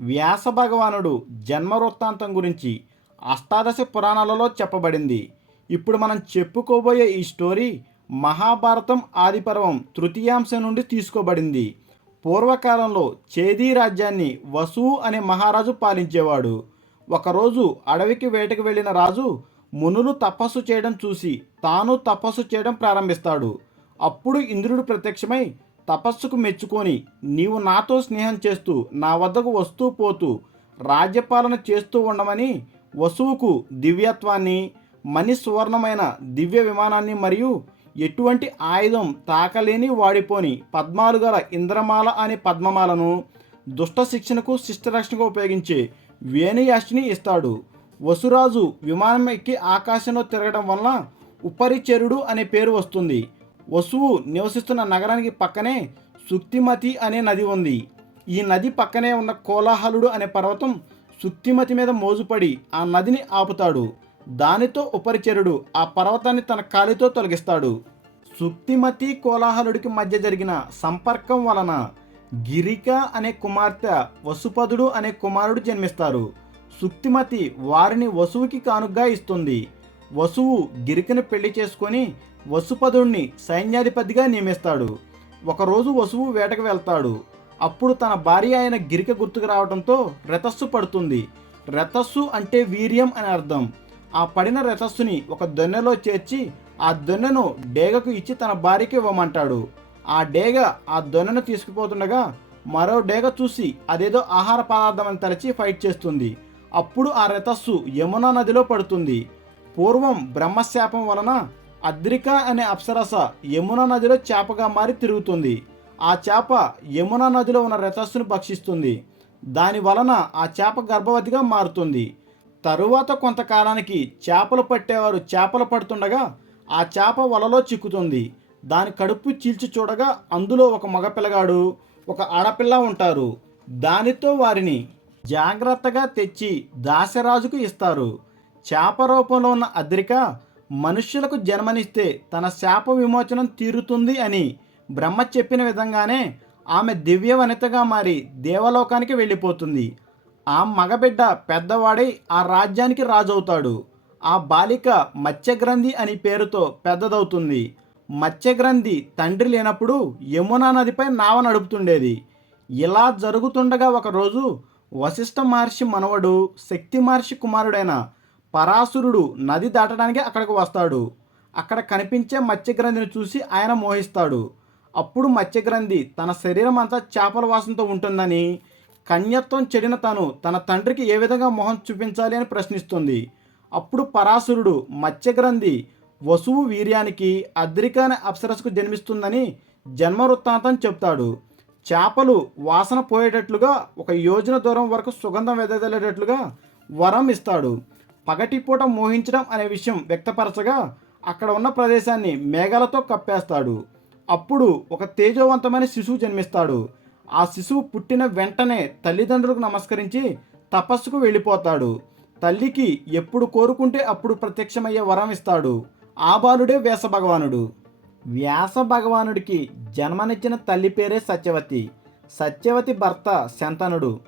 వ్యాస భగవానుడు జన్మ వృత్తాంతం గురించి అష్టాదశ పురాణాలలో చెప్పబడింది. ఇప్పుడు మనం చెప్పుకోబోయే ఈ స్టోరీ మహాభారతం ఆదిపర్వం తృతీయాంశం నుండి తీసుకోబడింది. పూర్వకాలంలో చేదీ రాజ్యాన్ని వసువు అనే మహారాజు పాలించేవాడు. ఒకరోజు అడవికి వేటకు వెళ్ళిన రాజు మునులు తపస్సు చేయడం చూసి తాను తపస్సు చేయడం ప్రారంభిస్తాడు. అప్పుడు ఇంద్రుడు ప్రత్యక్షమై తపస్సుకు మెచ్చుకొని నీవు నాతో స్నేహం చేస్తూ నా వద్దకు వస్తూ పోతూ రాజ్యపాలన చేస్తూ ఉండమని వసువుకు దివ్యత్వాన్ని మణి సువర్ణమైన దివ్య విమానాన్ని మరియు ఎటువంటి ఆయుధం తాకలేని వాడిపోని పద్మాలు గల ఇంద్రమాల అనే పద్మమాలను దుష్ట శిక్షణకు శిష్టరక్షణకు ఉపయోగించే వేణుయాష్టిని ఇస్తాడు. వసురాజు విమానం ఎక్కి ఆకాశంలో తిరగడం వలన ఉపరిచరుడు అనే పేరు వస్తుంది. వసువు నివసిస్తున్న నగరానికి పక్కనే సుక్తిమతి అనే నది ఉంది. ఈ నది పక్కనే ఉన్న కోలాహలుడు అనే పర్వతం సుక్తిమతి మీద మోజుపడి ఆ నదిని ఆపుతాడు. దానితో ఉపరిచరుడు ఆ పర్వతాన్ని తన కాలితో తొలగిస్తాడు. సుక్తిమతి కోలాహలుడికి మధ్య జరిగిన సంపర్కం వలన గిరిక అనే కుమార్తె వసుపదుడు అనే కుమారుడు జన్మిస్తారు. సుక్తిమతి వారిని వసువుకి కానుగ్గా ఇస్తుంది. వసువు గిరికను పెళ్ళి చేసుకొని వసుపదుడిని సైన్యాధిపతిగా నియమిస్తాడు. ఒకరోజు వసువు వేటకు వెళ్తాడు. అప్పుడు తన భార్య అయిన గిరిక గుర్తుకు రావడంతో రథస్సు పడుతుంది. రథస్సు అంటే వీర్యం అని అర్థం. ఆ పడిన రథస్సుని ఒక దొన్నెలో చేర్చి ఆ దొన్నెను డేగకు ఇచ్చి తన భార్యకి ఇవ్వమంటాడు. ఆ డేగ ఆ దొన్నెను తీసుకుపోతుండగా మరో డేగ చూసి అదేదో ఆహార పదార్థం అని తలచి ఫైట్ చేస్తుంది. అప్పుడు ఆ రథస్సు యమునా నదిలో పడుతుంది. పూర్వం బ్రహ్మశాపం వలన అద్రిక అనే అప్సరస యమున నదిలో చేపగా మారి తిరుగుతుంది. ఆ చేప యమున నదిలో ఉన్న రథస్సును భక్షిస్తుంది. దాని వలన ఆ చేప గర్భవతిగా మారుతుంది. తరువాత కొంతకాలానికి చేపలు పట్టేవారు చేపలు పడుతుండగా ఆ చేప వలలో చిక్కుతుంది. దాని కడుపు చీల్చి చూడగా అందులో ఒక మగపిల్లగాడు ఒక ఆడపిల్ల ఉంటారు. దానితో వారిని జాగ్రత్తగా తెచ్చి దాసరాజుకు ఇస్తారు. చేప రూపంలో ఉన్న అద్రిక మనుష్యులకు జన్మనిస్తే తన శాప విమోచనం తీరుతుంది అని బ్రహ్మ చెప్పిన విధంగానే ఆమె దివ్య వనితగా మారి దేవలోకానికి వెళ్ళిపోతుంది. ఆ మగబిడ్డ పెద్దవాడై ఆ రాజ్యానికి రాజవుతాడు. ఆ బాలిక మత్స్యగ్రంథి అని పేరుతో పెద్దదవుతుంది. మత్స్యగ్రంథి తండ్రి లేనప్పుడు యమునా నదిపై నావ నడుపుతుండేది. ఇలా జరుగుతుండగా ఒకరోజు వశిష్ఠ మహర్షి మనవడు శక్తి మహర్షి కుమారుడైన పరాశురుడు నది దాటడానికి అక్కడికి వస్తాడు. అక్కడ కనిపించే మత్స్యగ్రంథిని చూసి ఆయన మోహిస్తాడు. అప్పుడు మత్స్యగ్రంథి తన శరీరం అంతా చేపల వాసనతో ఉంటుందని కన్యత్వం చెడిన తను తన తండ్రికి ఏ విధంగా మొహం చూపించాలి అని ప్రశ్నిస్తుంది. అప్పుడు పరాశురుడు మత్స్యగ్రంథి వసువు వీర్యానికి అద్రిక అనే అప్సరసకు జన్మిస్తుందని జన్మ వృత్తాంతం చెప్తాడు. చేపలు వాసన పోయేటట్లుగా ఒక యోజన దూరం వరకు సుగంధం వెదజల్లేటట్లుగా వరం ఇస్తాడు. పగటిపూట మోహించడం అనే విషయం వ్యక్తపరచగా అక్కడ ఉన్న ప్రదేశాన్ని మేఘాలతో కప్పేస్తాడు. అప్పుడు ఒక తేజోవంతమైన శిశువు జన్మిస్తాడు. ఆ శిశువు పుట్టిన వెంటనే తల్లిదండ్రులకు నమస్కరించి తపస్సుకు వెళ్ళిపోతాడు. తల్లికి ఎప్పుడు కోరుకుంటే అప్పుడు ప్రత్యక్షమయ్యే వరం ఇస్తాడు. ఆ బాలుడే వ్యాస భగవానుడు వ్యాస భగవానుడికి జన్మనిచ్చిన తల్లి పేరే సత్యవతి. సత్యవతి భర్త శంతనుడు.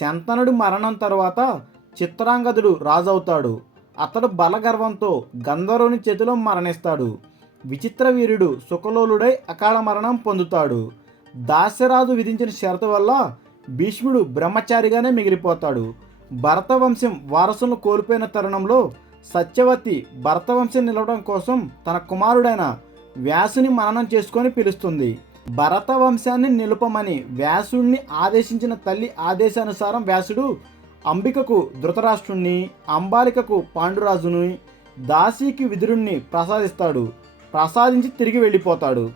శంతనుడు మరణం తర్వాత చిత్రాంగదుడు రాజవుతాడు. అతడు బలగర్వంతో గంధర్వుని చేతిలో మరణిస్తాడు. విచిత్ర వీరుడు సుఖలోలుడై అకాల మరణం పొందుతాడు. దాస్యరాజు విధించిన షరతు వల్ల భీష్ముడు బ్రహ్మచారిగానే మిగిలిపోతాడు. భరతవంశం వారసులను కోల్పోయిన తరుణంలో సత్యవతి భరతవంశం నిలవడం కోసం తన కుమారుడైన వ్యాసుని మననం చేసుకొని పిలుస్తుంది. భరత వంశాన్ని నిలుపమని వ్యాసుడిని ఆదేశించిన తల్లి ఆదేశానుసారం వ్యాసుడు అంబికకు ధృతరాష్ట్రుణ్ణి అంబాలికకు పాండురాజుని దాసీకి విదురుణ్ణి ప్రసాదిస్తాడు. ప్రసాదించి తిరిగి వెళ్ళిపోతాడు.